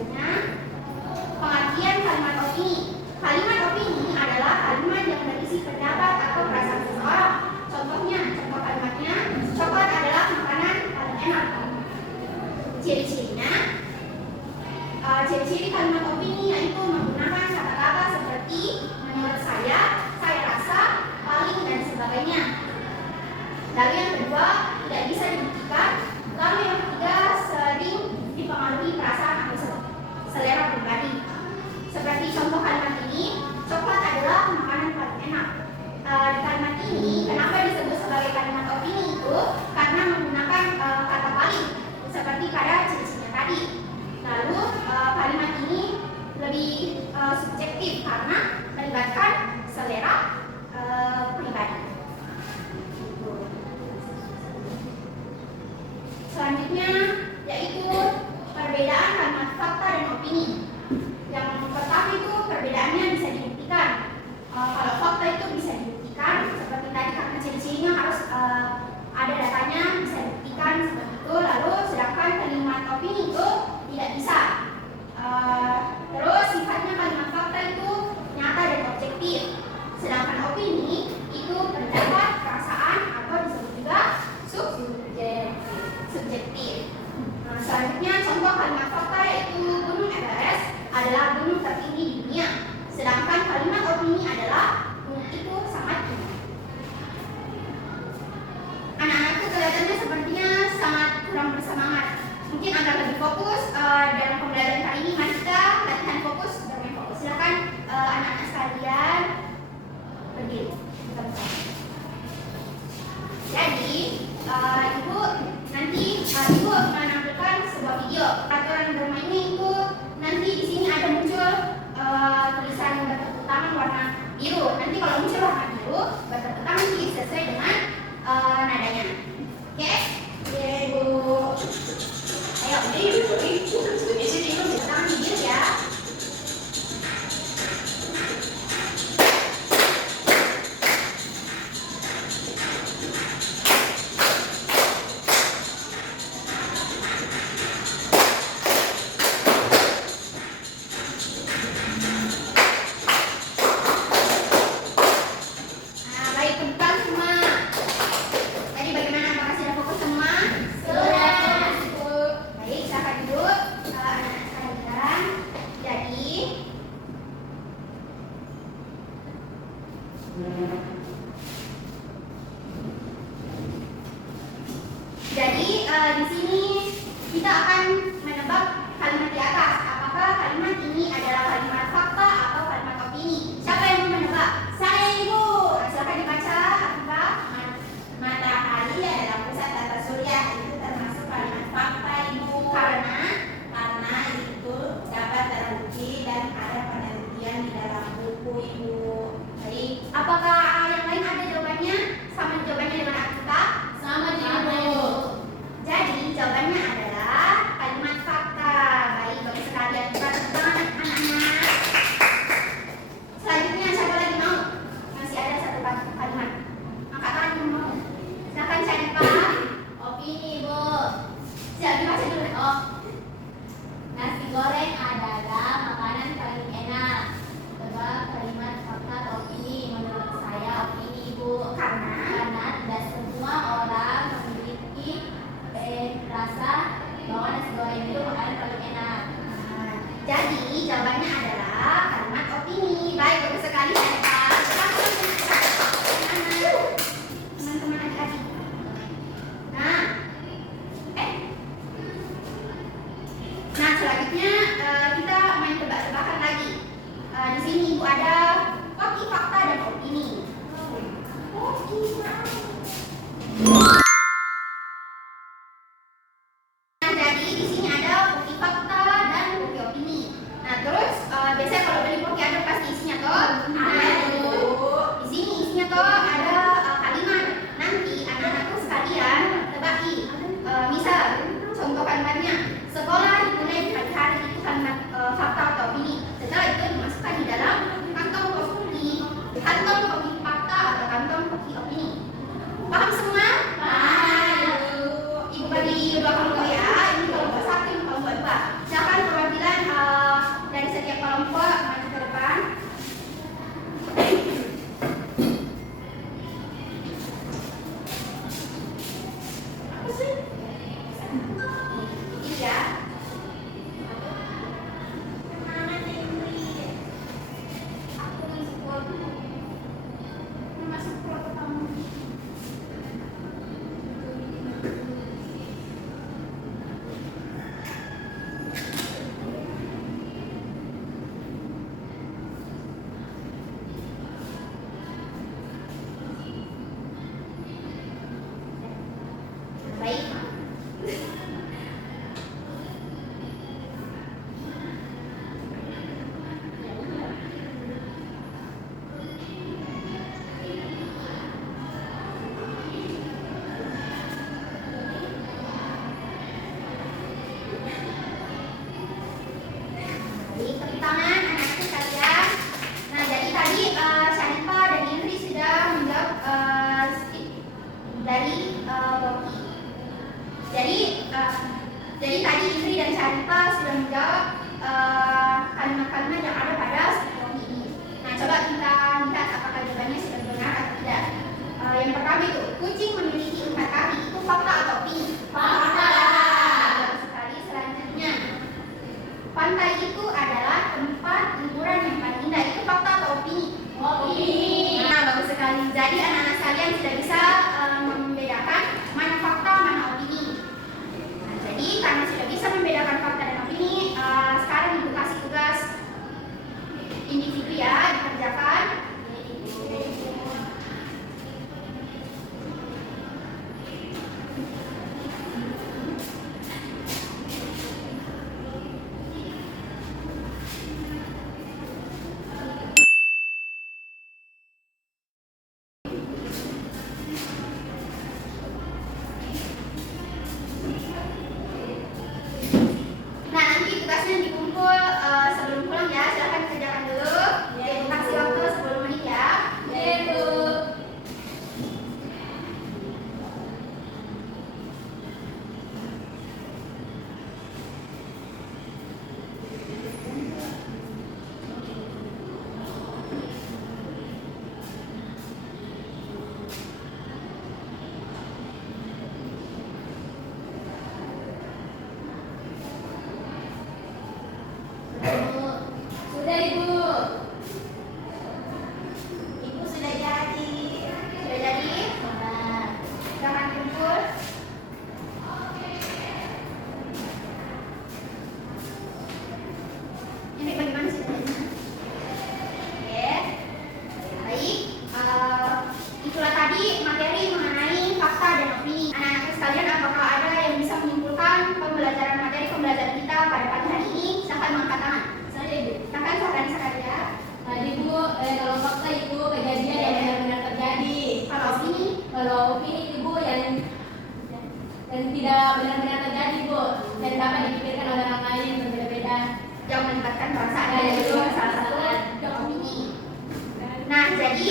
selanjutnya, pengertian kalimat opini. Kalimat opini adalah kalimat yang berisi pendapat atau perasaan seseorang. Contoh kalimatnya, coklat adalah makanan paling enak. Ciri-cirinya, ciri-ciri kalimat opini yaitu menggunakan kata-kata seperti menurut saya rasa, paling, dan sebagainya. Lalu yang kedua, tidak bisa dibuktikan. Lalu yang ketiga, sering dipengaruhi perasaan atau selera pribadi. Seperti contoh kalimat ini, coklat adalah makanan paling enak. Di kalimat ini, kenapa disebut sebagai kalimat opini itu? Karena menggunakan kata paling, seperti pada ciri-cirinya tadi. Lalu kalimat ini lebih subjektif karena melibatkan selera pribadi. Selanjutnya yaitu perbedaan kalimat fakta dan opini. Yang pertama itu perbedaannya bisa dibuktikan. Kalau fakta itu bisa dibuktikan seperti tadi karena ciri-cirinya harus ada datanya, bisa dibuktikan seperti itu. Lalu sedangkan kalimat opini itu tidak bisa. Terus sifatnya kalimat fakta itu nyata dan objektif. Sedangkan opini itu pendapat, perasaan, atau disebut juga subjektif. Selanjutnya contoh kalimat fakta yaitu Gunung Everest adalah gunung tertinggi di dunia. Sedangkan kalimat opini adalah gunung itu sangat tinggi. Anak-anakku kelihatannya sepertinya sangat kurang bersemangat. Mungkin agar lebih fokus dalam pembelajaran kali ini, mari kita latihan fokus, bermain fokus. Silakan anak-anak sekalian berdiri. Kita bersama. Jadi ibu nanti ibu menampilkan sebuah video. Peraturan bermainnya itu nanti di sini ada muncul tulisan bertepuk tangan warna biru. Nanti kalau muncul warna biru, bertepuk tangan sesuai dengan nadanya. Oke? Ibu. Ayo, ibu. Biasanya ibu bertepuk tangan biru ya. Jadi di sini kita akan menebak kalimat di atas. Apakah kalimat ini adalah kalimat fakta atau kalimat opini? Siapa yang mau menebak? Saya, ibu. Silakan dibaca. Apa? Matahari adalah pusat tata surya. Itu termasuk kalimat fakta, ibu. Karena itu dapat teruji dan ada penelitian di dalam buku, ibu. Jadi apakah yang lain ada jawabannya? Sama jawabannya dengan kita? Sama dengan ibu. Jadi jawabannya adalah kalimat fakta. Baik, bagi sekalian kita tepuk tangan anak-anak. Selanjutnya siapa lagi mau? Masih ada satu kalimat. Angkat tangan yang mau. Silakan cari Pak. Opini, Bu. Siapa baca dulu? Oh. Nasi goreng adalah makanan paling enak. Tebak kalimat fakta atau opini? Menurut saya opini, Bu. Karena tidak semua orang memiliki rasa bahwa nasi goreng itu makanan paling enak. Jadi jawabannya adalah kalimat opini. Baik, bagus sekali anak-anak. Teman-teman adik-adik. Nah, selanjutnya kita main tebak-tebakan lagi. Di sini ibu ada koki, fakta, dan opini. Jadi di sini ada koki fakta dan koki opini. Nah, terus biasanya kalau beli koki ada pasti isinya toh. Di sini isinya toh ada kalimat. Nanti anak-anakku sekalian tebaki. Misal contoh kalimatnya, sekolah dimulai di pagi hari, itu kalimat fakta atau opini. Setelah itu dimasukkan di dalam kantong koki fakta atau kantong koki opini. Paham semua? Paham. Ibu bagi dua kelompok ya. Ini kelompok satu, ini kelompok dua. Silakan perwakilan Haripa sudah menjawab kalimat-kalimat yang ada pada skripsi ini. Nah, coba kita lihat apakah jawabannya sudah benar atau tidak. Yang pertama itu, kucing memiliki 4 kaki. Itu fakta atau opini? Fakta. Bagus sekali. Selanjutnya, pantai itu adalah tempat liburan yang paling indah. Itu fakta atau opini? Opini. Nah, bagus sekali. Jadi anak-anak sekalian sudah bisa membedakan mana fakta, mana opini. Nah, jadi karena sudah bisa membedakan fakta dan opini, sekarang ibu kasih tugas individu ya, dikerjakan. Nah, nanti tugasnya dikumpul sebelum pulang ya. Silahkan kerjakan dulu. Ibu kasih waktu 10 menit ya. Ya, Bu. Sudah, Ibu. Ibu sudah jadi. Sudah jadi? Nah, Silahkan kumpul. Ini bagaimana sih? Oke. Baik. Itulah tadi materi mengenai fakta dan opini. Anak-anak sekalian, apakah ada yang bisa menyimpulkan materi pembelajaran kita pada pagi hari ini? Silahkan mengangkat tangan. saya, Ibu. Silahkan sekali ya. Tadi, Bu, kalau fakta itu kejadian yang benar-benar terjadi. Kalau opini, Kalau opini, Ibu, yang tidak benar-benar terjadi, Bu, dan dapat dipikirkan oleh orang lain berbeda-beda. yang melibatkan perasaan dan Ya, itu itu salah satu opini. Nah, jadi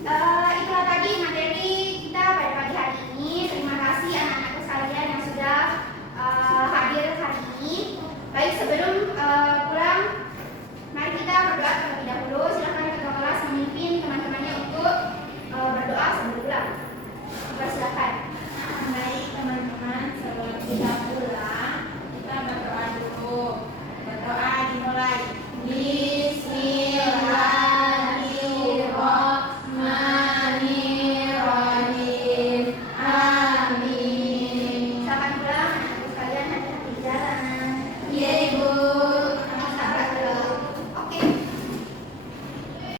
itulah tadi materi kita pada pagi hari ini. Terima kasih anak-anakku sekalian yang sudah hadir hari ini. Baik, sebelum pulang, mari kita berdoa terlebih dahulu. Silakan ketua kelas memimpin teman-temannya untuk